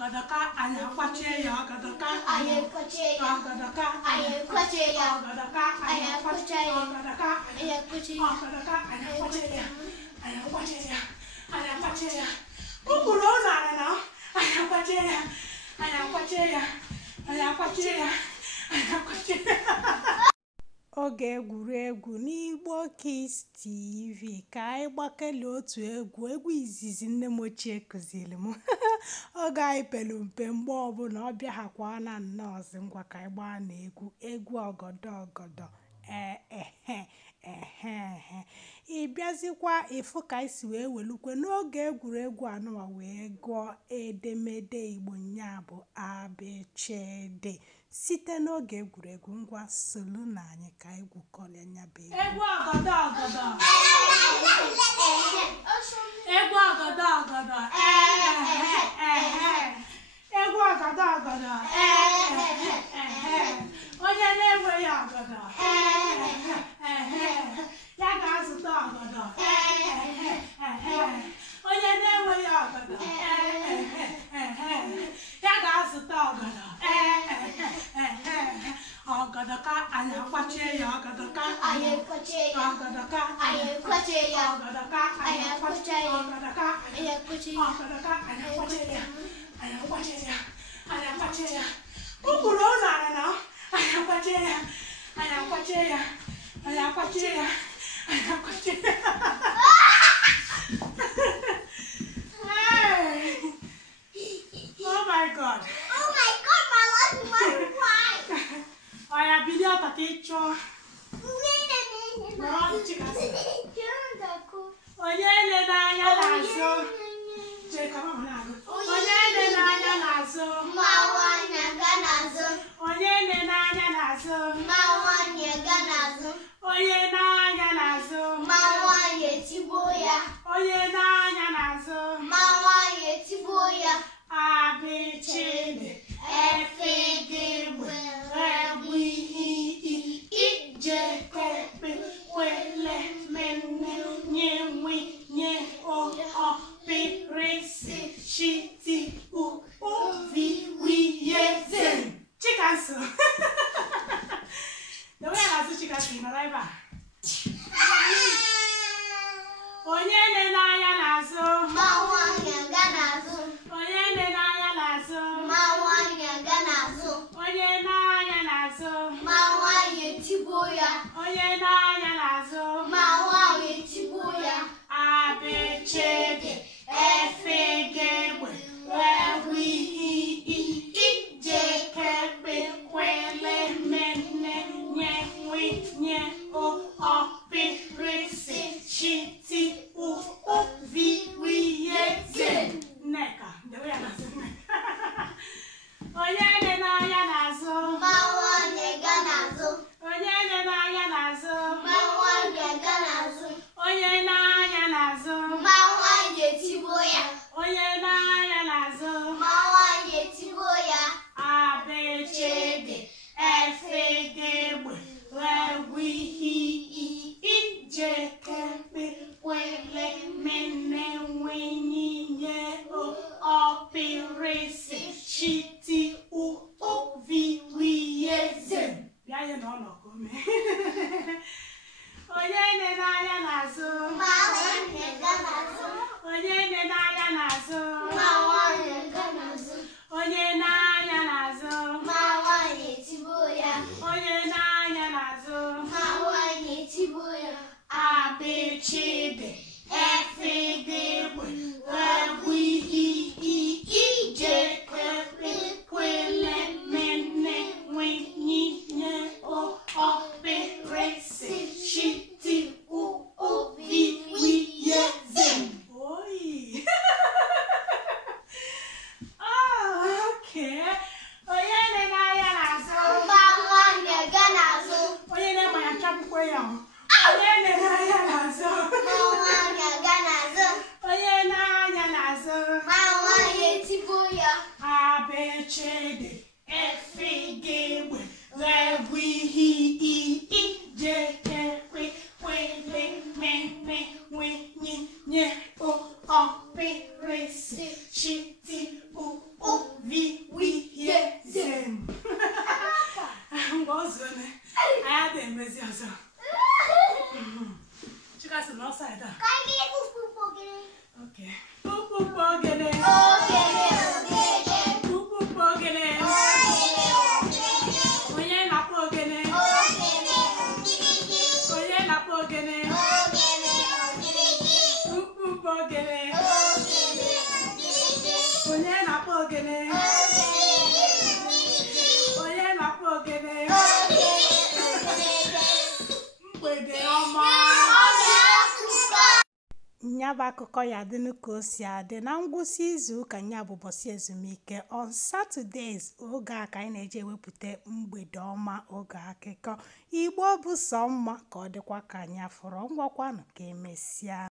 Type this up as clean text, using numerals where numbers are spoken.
Agadaka, Ayakwache, Agadaka, Ayakwache, Agadaka, Ayakwache, Agadaka, Ayakwache, Agadaka, Ayakwache, Agadaka, Ayakwache, Ayakwache, Ayakwache. Ukuloza na Ayakwache, Ayakwache, Ayakwache, Ayakwache. Oge egwuregwu n'Igbo Kids TV ka anyị gbakele otu egwu izizi nne m ochie kụziri m. Oge anyị pelu mpe mgbe ọbụla ọ bịaghakwa na nnọọsị ngwa ka anyị gbaa na egwu ọgọdọ ọgọdọ ị bịazikwa ịfụ ka anyị si wee welukwe n'oge egwuregwu anụwa wee gụọ edemede Igbo nya bụ abechede site n'oge egwuregwu ngwa solu na anyị ka egwu kọlịa nya bụ egwu ọgọdọ ọgọdọ egwu ọgọdọ ọgọdọ egwu ọgọdọ ọgọdọ onye na-enweghị ọgọdọ ya ga-azụta ọgọdọ onye na-enweghị ọgọdọ ya ga-azụta ọgọdọ ọgọdọka Ayakwache ya ọgọdọka Ayakwache, ọgọdọka Ayakwache, ọgọdọka Ayakwache, ọgọdọka Ayakwache, ọgọdọka Ayakwache ya Ayakwache ya Ayakwache ya ụkpụrụ ụzọ na Ayakwache ya Ayakwache ya Ayakwache ya Ayakwache ya. Hey! Oh my God! Oh my God, my life is my wife. Olha, Billy, tá aqui, ó. Onye na-anya n'azụ onye na-anya n'azụ Mawanya ganazo, onye na-anya n'azụ mawanya ganazo, onye na-anya n'azụ mawanya tiboya, onye na-anya n'azụ mawanya tiboya, abechede efegegbe egwihihi ijekekpe kwele mene nyewi nye ọpịrịsị shiti uviwiyeze chikanso. The way I do chikanso in my life. Onye na-anya n'azụ mawanya ganazo, onye na-anya n'azụ mawanya ganazo, onye na-anya n'azụ mawanya tiboya, onye na-anya n'azụ mawanya tiboya, abechede efegegbe egwihihi ijekekpe kwele mene nyewi nye ọpịrịsị shiti uviwiyeze nneka onye na-anya n'azụ mawanya ganazo, onye na-anya n'azụ mawanya ganazo, onye na-anya n'azụ mawanya tiboya, onye na-anya n'azụ mawanya tiboya, abechede efegegbe egwihihi ijekekpe kwele mene nwinye ọpịrịsị shiti uviwiyeze bịa ya na ọnọkọ mee. Onye na-anya n'azụ mawanya ganazo, onye na-anya n'azụ mawanya ganazo, onye na-anya n'azụ mawanya tiboya, onye na-anya n'azụ mawanya tiboya, abechede efegegbe egwihihi ijekekpe kwele mene nwinye ọpịrịsị shiti uviwiyeze. Oyi. Oh, okay. Onye na-anya n'azụ mawanya ganazo, onye na-agbanya chapụkwe ya onye na-anya n'azụ mawanya ganazo, onye na-anya n'azụ mawanya tiboya, abechede efegegbe egwihihi ijekekpe kwele mene nwinye ọpịrịsị shiti ogene onye na-akpọ ogene mgbede ọma nya bụ akụkọ ya dịnụ ka o si adị na ngwụsị izu ụka nya bụ ụbọchị ezumike on Saturdays oge a ka anyị na-eji ewepụta mgbede ọma oge akụkọ Igbo bụ sọ mma ka ọ dịkwa ka anyị afọrọ ngwakwanụ ka emesịa